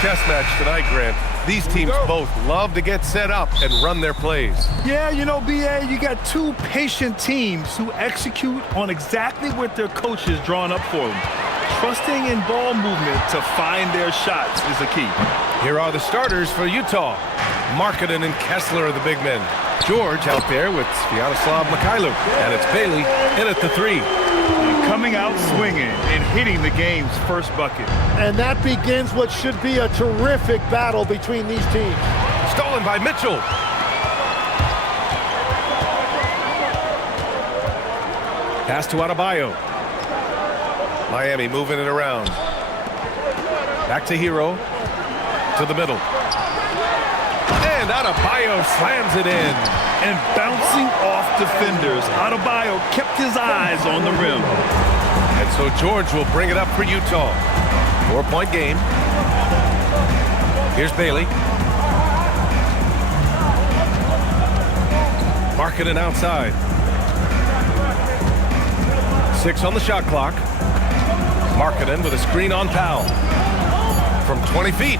Chess match tonight, Grant. These teams both love to get set up and run their plays. Yeah, you know, B.A., you got two patient teams who execute on exactly what their coach is drawing up for them. Trusting in ball movement to find their shots is the key. Here are the starters for Utah. Markkanen and Kessler are the big men. George out there with Sviatoslav Mikhailuk. And it's Bailey in at the 3. Coming out swinging and hitting the game's first bucket. And that begins what should be a terrific battle between these teams. Stolen by Mitchell. Pass to Adebayo. Miami moving it around. Back to Hero. To the middle. And Adebayo slams it in. And bouncing off defenders, Adebayo kept his eyes on the rim. And so George will bring it up for Utah. 4-point game. Here's Bailey. Markkanen outside. 6 on the shot clock. Markkanen with a screen on Powell. From 20 feet.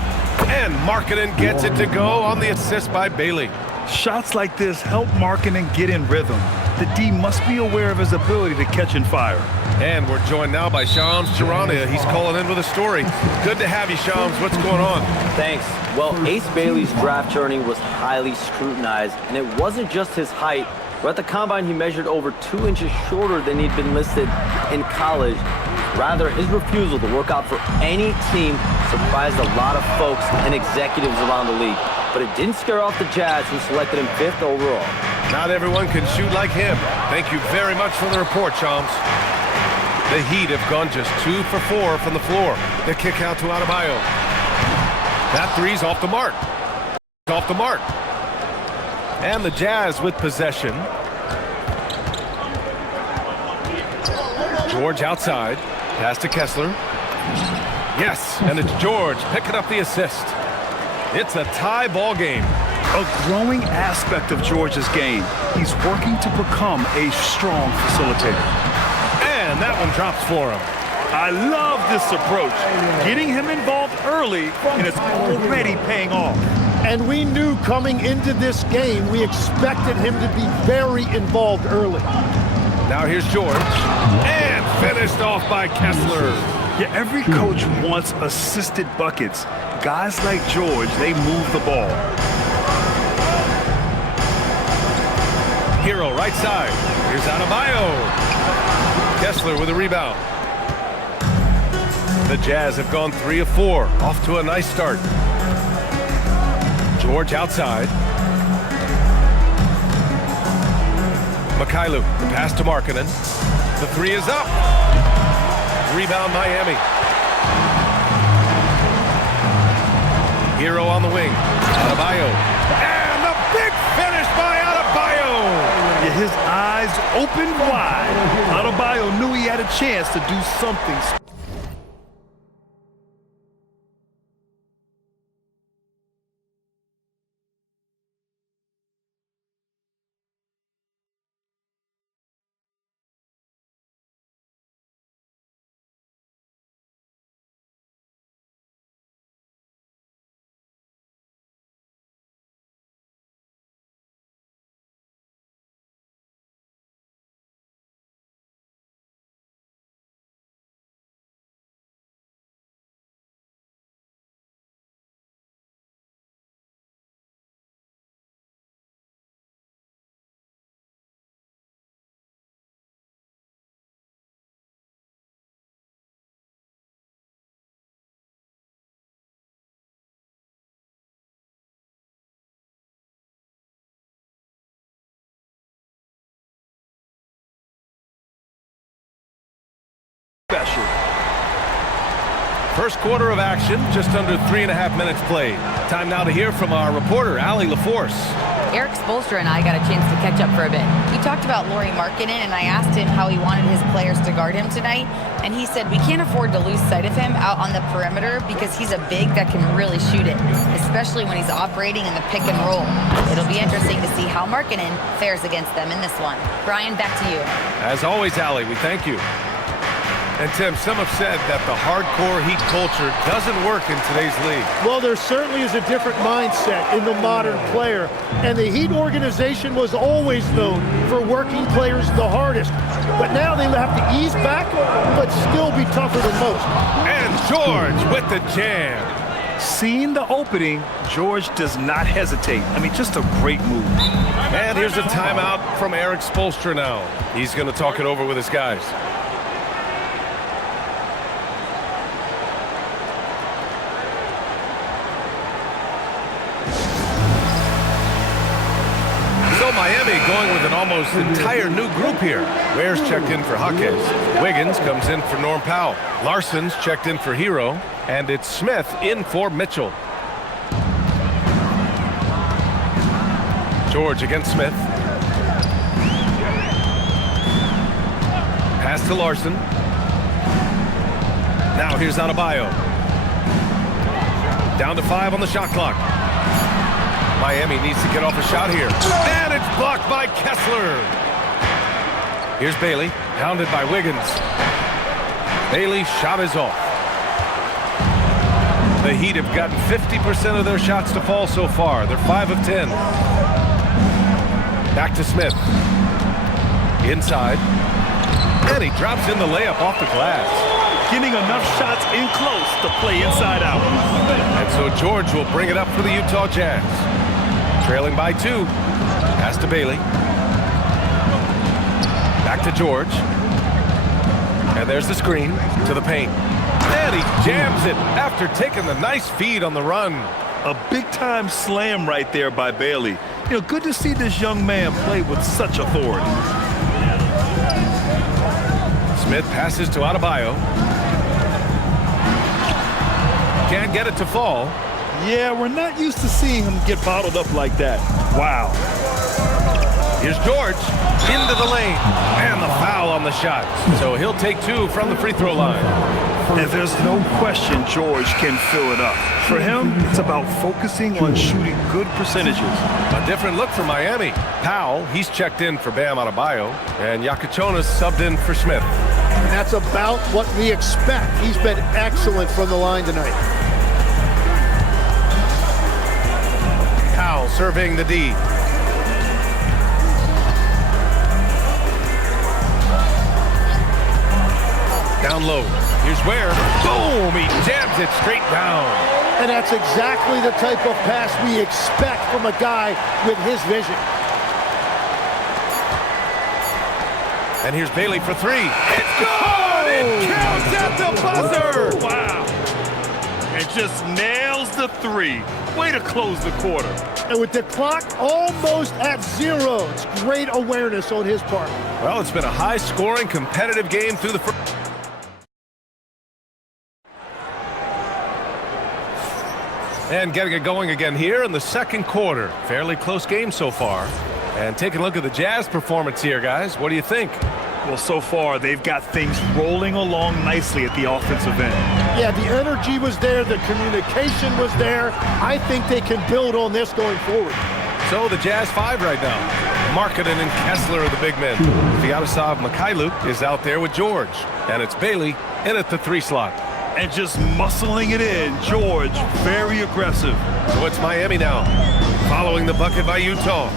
And Markkanen gets it to go on the assist by Bailey. Shots like this help Markkanen get in rhythm. The D must be aware of his ability to catch and fire. And we're joined now by Shams Charania. He's calling in with a story. Good to have you, Shams. What's going on? Thanks. Well, Ace Bailey's draft journey was highly scrutinized, and it wasn't just his height. But at the combine, he measured over 2 inches shorter than he'd been listed in college. Rather, his refusal to work out for any team surprised a lot of folks and executives around the league. But it didn't scare off the Jazz, who selected him 5th overall. Not everyone can shoot like him. Thank you very much for the report, Shams. The Heat have gone just 2 for 4 from the floor. The kick out to Adebayo. That three's off the mark. Off the mark. And the Jazz with possession. George outside. Pass to Kessler. Yes, and it's George picking up the assist. It's a tie ball game. A growing aspect of George's game. He's working to become a strong facilitator. And that one drops for him. I love this approach. Getting him involved early, and it's already paying off. And we knew coming into this game, we expected him to be very involved early. Now here's George. And finished off by Kessler. Yeah, every coach wants assisted buckets. Guys like George, they move the ball. Hero right side. Here's Adebayo. Kessler with a rebound. The Jazz have gone 3 of 4. Off to a nice start. George outside. Mikhailuk, the pass to Markkanen. The 3 is up. Rebound Miami. Hero on the wing. Adebayo. And the big finish by Adebayo. Yeah, his eyes opened wide. Adebayo knew he had a chance to do something. Special. First quarter of action, just under 3.5 minutes played. Time now to hear from our reporter, Allie LaForce. Eric Spoelstra and I got a chance to catch up for a bit. We talked about Lauri Markkanen, and I asked him how he wanted his players to guard him tonight, and he said we can't afford to lose sight of him out on the perimeter because he's a big that can really shoot it, especially when he's operating in the pick and roll. It'll be interesting to see how Markkanen fares against them in this one. Brian, back to you. As always, Allie, we thank you. And Tim, some have said that the hardcore Heat culture doesn't work in today's league. Well, there certainly is a different mindset in the modern player, and the Heat organization was always known for working players the hardest. But now they have to ease back, but still be tougher than most. And George with the jam. Seeing the opening, George does not hesitate. I mean, just a great move. And here's a timeout from Eric Spoelstra now. He's going to talk it over with his guys. So Miami going with an almost entire new group here. Ware's checked in for Jaquez. Wiggins comes in for Norm Powell. Larson's checked in for Hero. And it's Smith in for Mitchell. George against Smith. Pass to Larson. Now here's Adebayo. Down to 5 on the shot clock. Miami needs to get off a shot here. And it's blocked by Kessler. Here's Bailey, hounded by Wiggins. Bailey's shot is off. The Heat have gotten 50% of their shots to fall so far. They're 5 of 10. Back to Smith. Inside. And he drops in the layup off the glass. Getting enough shots in close to play inside out. And so George will bring it up for the Utah Jazz. Trailing by 2. Pass to Bailey. Back to George. And there's the screen to the paint. And he jams it after taking the nice feed on the run. A big-time slam right there by Bailey. You know, good to see this young man play with such authority. Smith passes to Adebayo. Can't get it to fall. Yeah, we're not used to seeing him get bottled up like that. Wow. Here's George into the lane. And the foul on the shot. So he'll take 2 from the free throw line. And there's no question George can fill it up. For him, it's about focusing on shooting good percentages. A different look for Miami. Powell, he's checked in for Bam Adebayo. And Yakuchonis subbed in for Smith. And that's about what we expect. He's been excellent from the line tonight. Powell surveying the D. Down low. Here's Ware. Boom! He jams it straight down. And that's exactly the type of pass we expect from a guy with his vision. And here's Bailey for 3. It's good! It counts at the buzzer! Wow. And just nails the 3. Way to close the quarter. And with the clock almost at 0, it's great awareness on his part. Well, it's been a high-scoring, competitive game through the first. And getting it going again here in the second quarter. Fairly close game so far. And taking a look at the Jazz performance here, guys. What do you think? Well, so far, they've got things rolling along nicely at the offensive end. Yeah, the energy was there. The communication was there. I think they can build on this going forward. So the Jazz 5 right now. Markkanen and Kessler are the big men. Vyacheslav Mikhailuk is out there with George. And it's Bailey in at the 3 slot. And just muscling it in, George, very aggressive. So it's Miami now, following the bucket by Utah.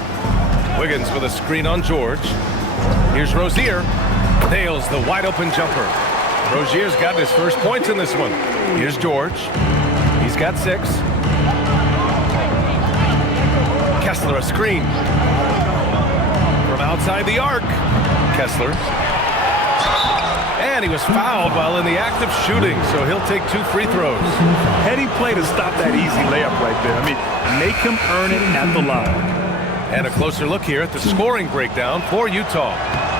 Wiggins with a screen on George. Here's Rozier. Nails the wide-open jumper. Rozier's got his first points in this one. Here's George. He's got 6. Kessler a screen. From outside the arc. Kessler. And he was fouled while in the act of shooting, so he'll take 2 free throws. Heady play to stop that easy layup right there. I mean, make him earn it at the line. And a closer look here at the scoring breakdown for Utah.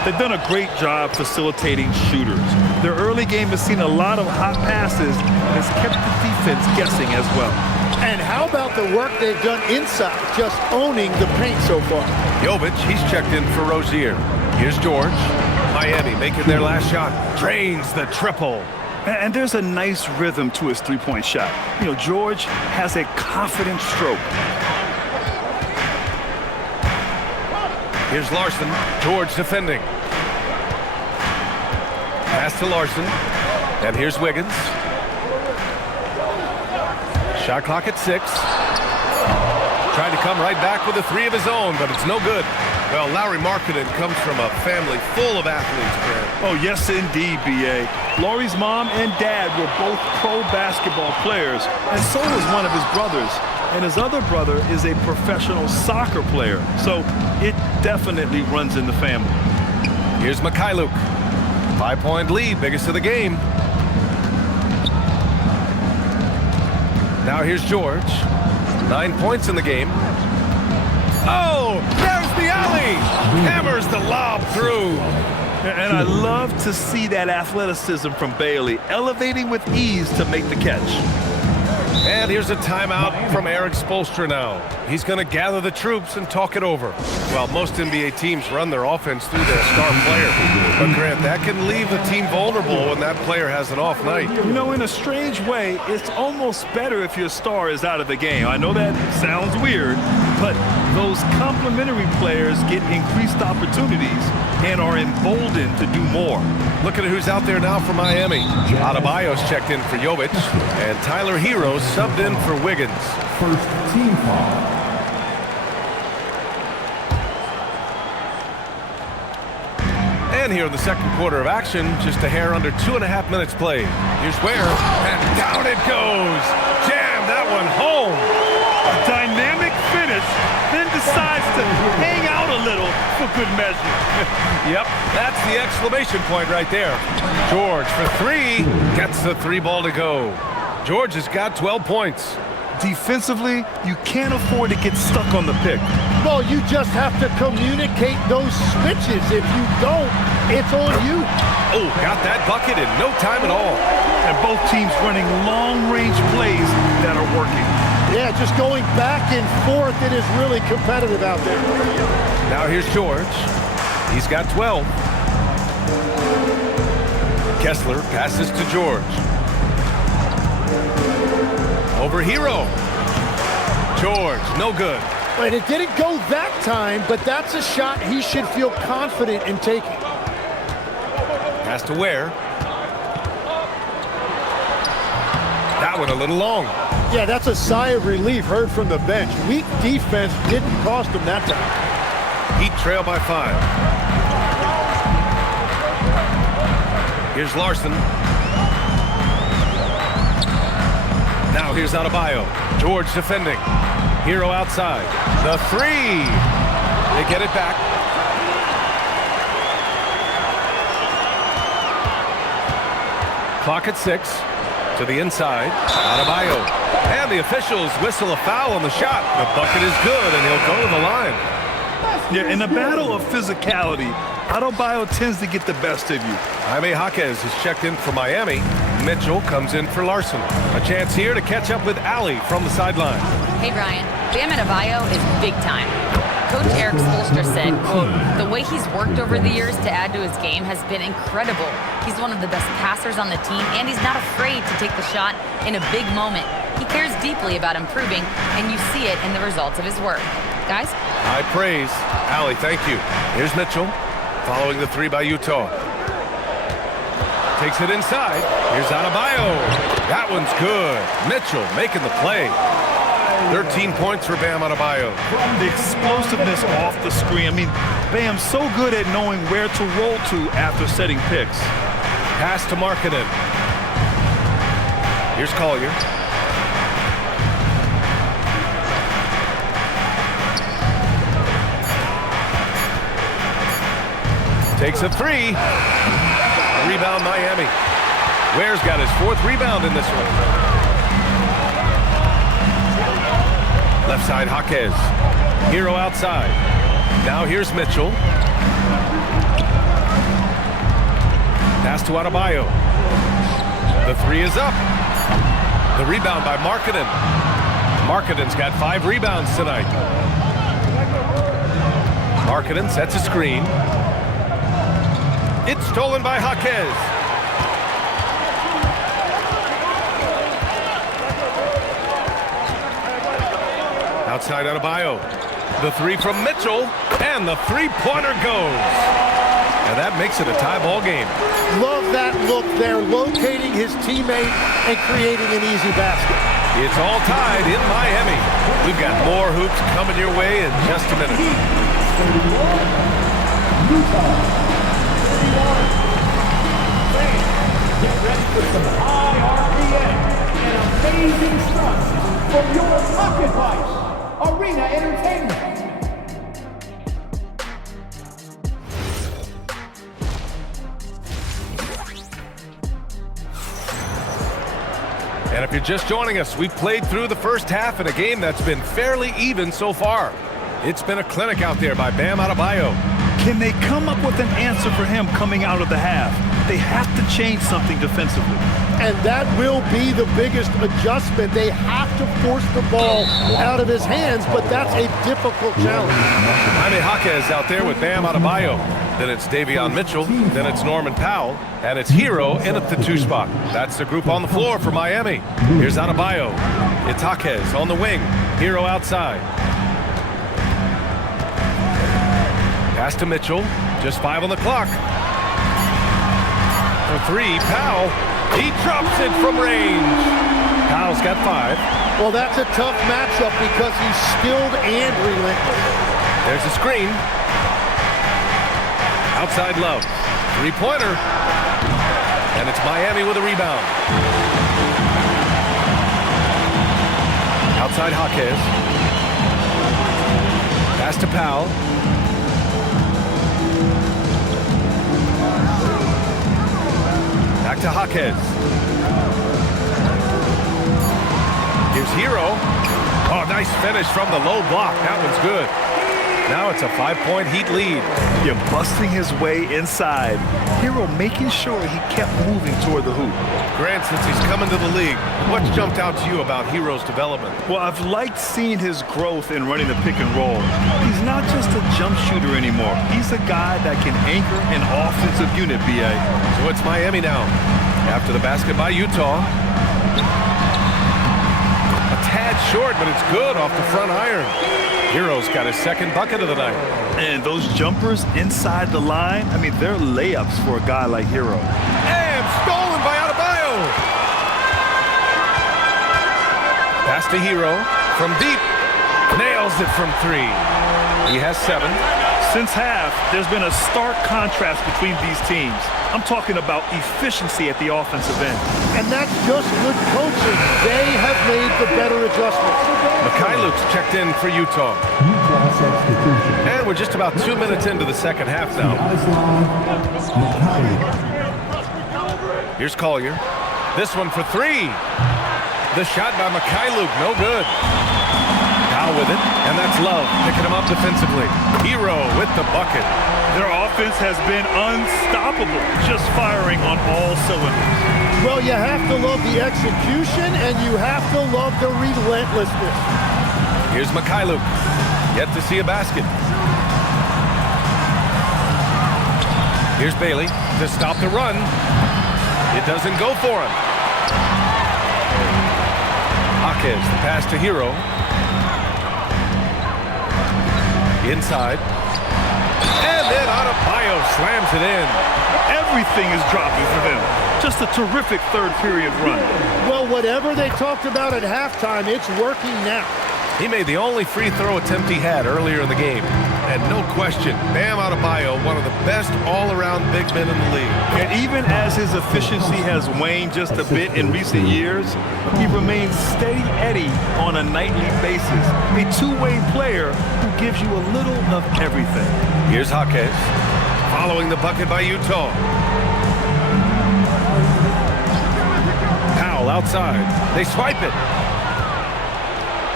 They've done a great job facilitating shooters. Their early game has seen a lot of hot passes and has kept the defense guessing as well. And how about the work they've done inside, just owning the paint so far? Jovic, he's checked in for Rozier. Here's George. Miami making their last shot. Drains the triple. And there's a nice rhythm to his three-point shot. You know, George has a confident stroke. Here's Larson. George defending. Pass to Larson. And here's Wiggins. Shot clock at 6. Trying to come right back with a 3 of his own, but it's no good. Well, Lauri Markkanen comes from a family full of athletes, Grant. Oh, yes, indeed, B.A. Lauri's mom and dad were both pro basketball players, and so was one of his brothers. And his other brother is a professional soccer player, so it definitely runs in the family. Here's Mikhailuk. 5-point lead, biggest of the game. Now here's George. 9 points in the game. Oh, there's the alley. Hammers the lob through. And I love to see that athleticism from Bailey, elevating with ease to make the catch. And here's a timeout from Eric Spoelstra now. He's going to gather the troops and talk it over. Well, most NBA teams run their offense through their star player. But, Grant, that can leave the team vulnerable when that player has an off night. You know, in a strange way, it's almost better if your star is out of the game. I know that sounds weird, but those complementary players get increased opportunities and are emboldened to do more. Look at who's out there now for Miami. Adebayo's checked in for Jovic, and Tyler Herro subbed in for Wiggins. First team foul. And here in the second quarter of action, just a hair under 2.5 minutes played. Here's Ware, and down it goes. Jam that one home. A dynamic finish, then decides to hang out a little for good measure. Yep, that's the exclamation point right there. George for 3, gets the 3 ball to go. George has got 12 points. Defensively, you can't afford to get stuck on the pick. Well, you just have to communicate those switches. If you don't, it's on you. Oh, got that bucket in no time at all. And both teams running long-range plays that are working. Yeah, just going back and forth, it is really competitive out there. Now here's George. He's got 12. Kessler passes to George. Over Herro. George, no good. And it didn't go that time, but that's a shot he should feel confident in taking. Pass to Ware. That one a little long. Yeah, that's a sigh of relief heard from the bench. Weak defense didn't cost him that time. Heat trail by 5. Here's Larson. Now here's Adebayo. George defending. Herro outside. The 3. They get it back. Clock at 6. To the inside. Adebayo. And the officials whistle a foul on the shot. The bucket is good, and he'll go to the line. Yeah, in a battle of physicality, Adebayo tends to get the best of you. Jaime Jaquez is checked in for Miami. Mitchell comes in for Larson. A chance here to catch up with Allie from the sideline. Hey, Brian. Bam Adebayo is big time. Coach Eric Spoelstra said, quote, the way he's worked over the years to add to his game has been incredible. He's one of the best passers on the team, and he's not afraid to take the shot in a big moment. He cares deeply about improving, and you see it in the results of his work. Guys? High praise. Allie, thank you. Here's Mitchell, following the 3 by Utah. Takes it inside. Here's Adebayo. That one's good. Mitchell making the play. 13 points for Bam Adebayo. The explosiveness off the screen. I mean, Bam's so good at knowing where to roll to after setting picks. Pass to Markkanen. Here's Collier. Takes a 3. Rebound Miami. Ware's got his 4th rebound in this one. Left side, Jaquez. Herro outside. Now here's Mitchell. Pass to Adebayo. The 3 is up. The rebound by Markkanen. Markkanen's got 5 rebounds tonight. Markkanen sets a screen. It's stolen by Jaquez. Outside Adebayo. The 3 from Mitchell, and the 3-pointer goes. And that makes it a tie ball game. Love that look there, locating his teammate and creating an easy basket. It's all tied in Miami. We've got more hoops coming your way in just a minute. Get ready for some high RPM and amazing stunts from your pocket device, Arena Entertainment. And if you're just joining us, we've played through the first half in a game that's been fairly even so far. It's been a clinic out there by Bam Adebayo. Can they come up with an answer for him coming out of the half? They have to change something defensively. And that will be the biggest adjustment. They have to force the ball out of his hands, but that's a difficult challenge. Jaime Jaquez out there with Bam Adebayo. Then it's Davion Mitchell. Then it's Norman Powell. And it's Hero in at the 2 spot. That's the group on the floor for Miami. Here's Adebayo. It's Jaquez on the wing. Hero outside. Pass to Mitchell. Just 5 on the clock. For 3, Powell. He drops it from range. Powell's got 5. Well, that's a tough matchup because he's skilled and relentless. There's a screen. Outside Love. 3-pointer. And it's Miami with a rebound. Outside Jaquez. Pass to Powell. Back to Jaquez. Here's Hero. Oh, nice finish from the low block. That one's good. Now it's a 5-point Heat lead. You're busting his way inside. Hero making sure he kept moving toward the hoop. Grant, since he's coming to the league, what's jumped out to you about Hero's development? Well, I've liked seeing his growth in running the pick and roll. He's not just a jump shooter anymore. He's a guy that can anchor an offensive unit, B.A. So it's Miami now. After the basket by Utah. A tad short, but it's good off the front iron. Hero's got his second bucket of the night. And those jumpers inside the line, I mean, they're layups for a guy like Hero. And stolen by Adebayo. Pass to Hero from deep. Nails it from 3. He has 7. Since half, there's been a stark contrast between these teams. I'm talking about efficiency at the offensive end. And that's just good coaching. They have made the better adjustments. Mikhailuk's checked in for Utah. Utah substitution. And we're just about 2 minutes into the second half now. Here's Collier. This one for 3. The shot by Mikhailuk, no good. Powell with it, and that's Love picking him up defensively. Hero with the bucket. Their offense has been unstoppable, just firing on all cylinders. Well, you have to love the execution, and you have to love the relentlessness. Here's Mikhailuk. Yet to see a basket. Here's Bailey to stop the run. It doesn't go for him. Jaquez, the pass to Hero. Inside. And then Adebayo slams it in. Everything is dropping for them. Just a terrific third period run. Well, whatever they talked about at halftime, it's working now. He made the only free throw attempt he had earlier in the game. And no question, Bam Adebayo, one of the best all-around big men in the league. And even as his efficiency has waned just a bit in recent years, he remains steady Eddie on a nightly basis. A two-way player who gives you a little of everything. Here's Jaquez, following the bucket by Utah. Powell outside. They swipe it.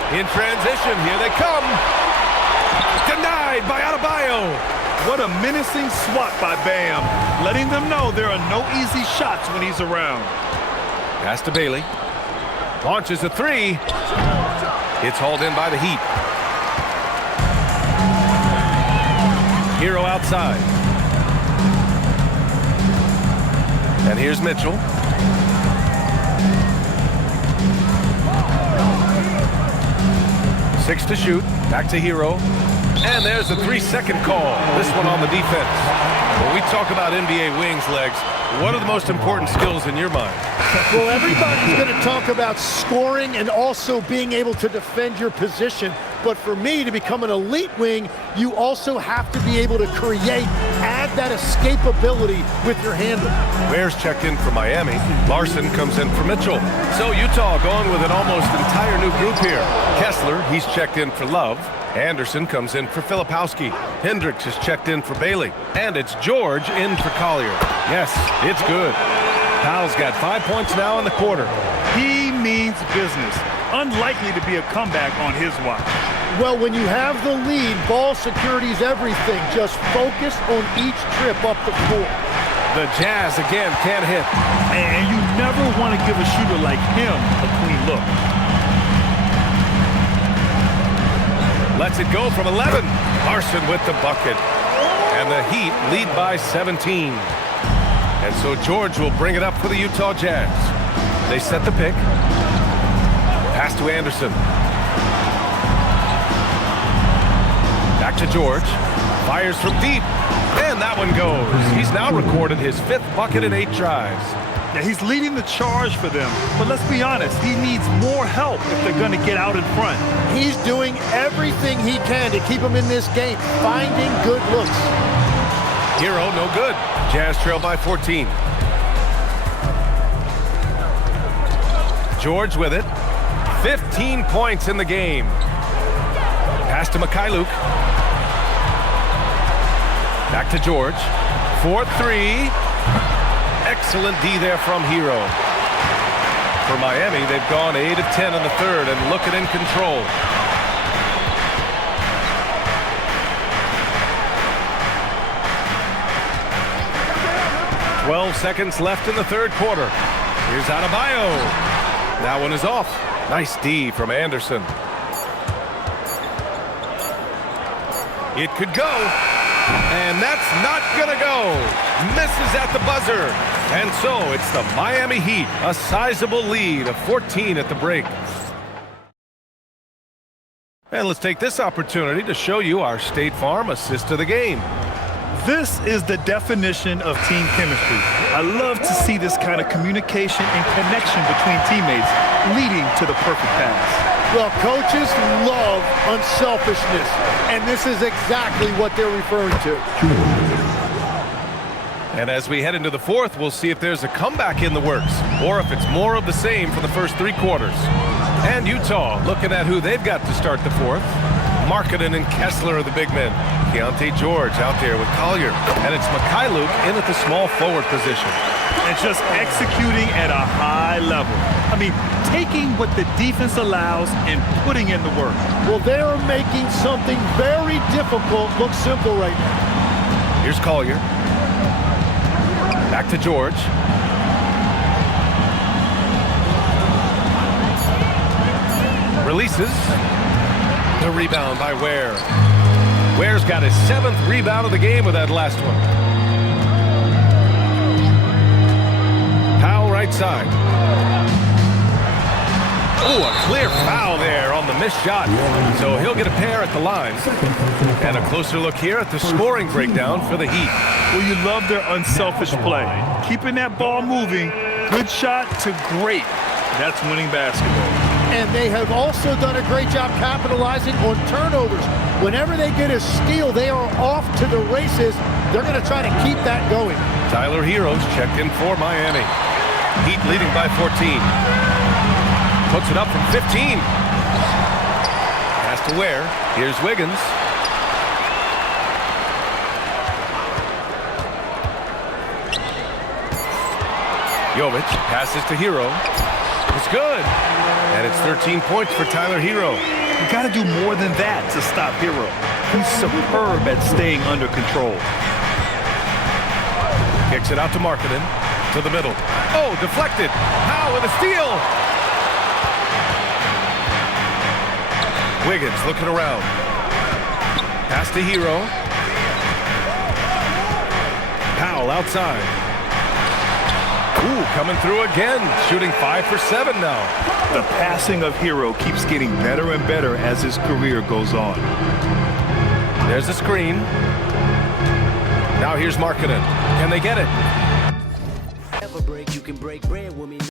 In transition, here they come. Denied by Adebayo. What a menacing swat by Bam, letting them know there are no easy shots when he's around. Pass to Bailey. Launches a 3. It's hauled in by the Heat. Hero outside. And here's Mitchell. Six to shoot. Back to Hero. And there's the 3-second call. This one on the defense. When we talk about NBA wings, Legs, what are the most important skills in your mind? Well, everybody's going to talk about scoring and also being able to defend your position. But for me, to become an elite wing, you also have to be able to create, add that escapability with your handle. Ware's checked in for Miami. Larson comes in for Mitchell. So Utah going with an almost entire new group here. Kessler, he's checked in for Love. Anderson comes in for Filipowski. Hendricks is checked in for Bailey. And it's George in for Collier. Yes, it's good. Powell's got 5 points now in the quarter. He means business. Unlikely to be a comeback on his watch. Well, when you have the lead, ball security is everything. Just focus on each trip up the floor. The Jazz again can't hit. And you never want to give a shooter like him a clean look. Lets it go from 11. Larson with the bucket. And the Heat lead by 17. And so George will bring it up for the Utah Jazz. They set the pick. Pass to Anderson. Back to George. Fires from deep. And that one goes. He's now recorded his 5th bucket in 8 tries. Yeah, he's leading the charge for them. But let's be honest, he needs more help if they're going to get out in front. He's doing everything he can to keep him in this game, finding good looks. Hero, no good. Jazz trail by 14. George with it. 15 points in the game. Pass to Mikhailuk. Back to George. 4-3. Excellent D there from Hero. For Miami, they've gone 8 of 10 in the third and looking in control. "12 seconds left in the third quarter. Here's Adebayo. That one is off. Nice D from Anderson. It could go. And that's not going to go. Misses at the buzzer. And so it's the Miami Heat, a sizable lead of 14 at the break. And let's take this opportunity to show you our State Farm assist to the game. This is the definition of team chemistry. I love to see this kind of communication and connection between teammates leading to the perfect pass. Well, coaches love unselfishness, and this is exactly what they're referring to. And as we head into the fourth, we'll see if there's a comeback in the works or if it's more of the same for the first 3 quarters. And Utah looking at who they've got to start the fourth. Markkanen and Kessler are the big men. Keontae George out there with Collier. And it's Mikhailuk in at the small forward position. And just executing at a high level. I mean, taking what the defense allows and putting in the work. Well, they are making something very difficult look simple right now. Here's Collier. Back to George. Releases. The rebound by Ware. Ware's got his 7th rebound of the game with that last one. Powell right side. Oh, a clear foul there on the missed shot. So he'll get a pair at the line. And a closer look here at the scoring breakdown for the Heat. Well, you love their unselfish play. Keeping that ball moving, good shot to great. That's winning basketball. And they have also done a great job capitalizing on turnovers. Whenever they get a steal, they are off to the races. They're going to try to keep that going. Tyler Hero's checked in for Miami. Heat leading by 14. Puts it up from 15. Pass to Ware. Here's Wiggins. Jovic passes to Hero. It's good. And it's 13 points for Tyler Hero. You got to do more than that to stop Hero. He's superb at staying under control. Kicks it out to Markkanen. To the middle. Oh, deflected. Powell with a steal. Wiggins looking around. Pass to Hero. Powell outside. Ooh, coming through again. Shooting 5 for 7 now. The passing of Hero keeps getting better and better as his career goes on. There's the screen. Now here's Markkanen. Can they get it? Never break, you can break bread with me.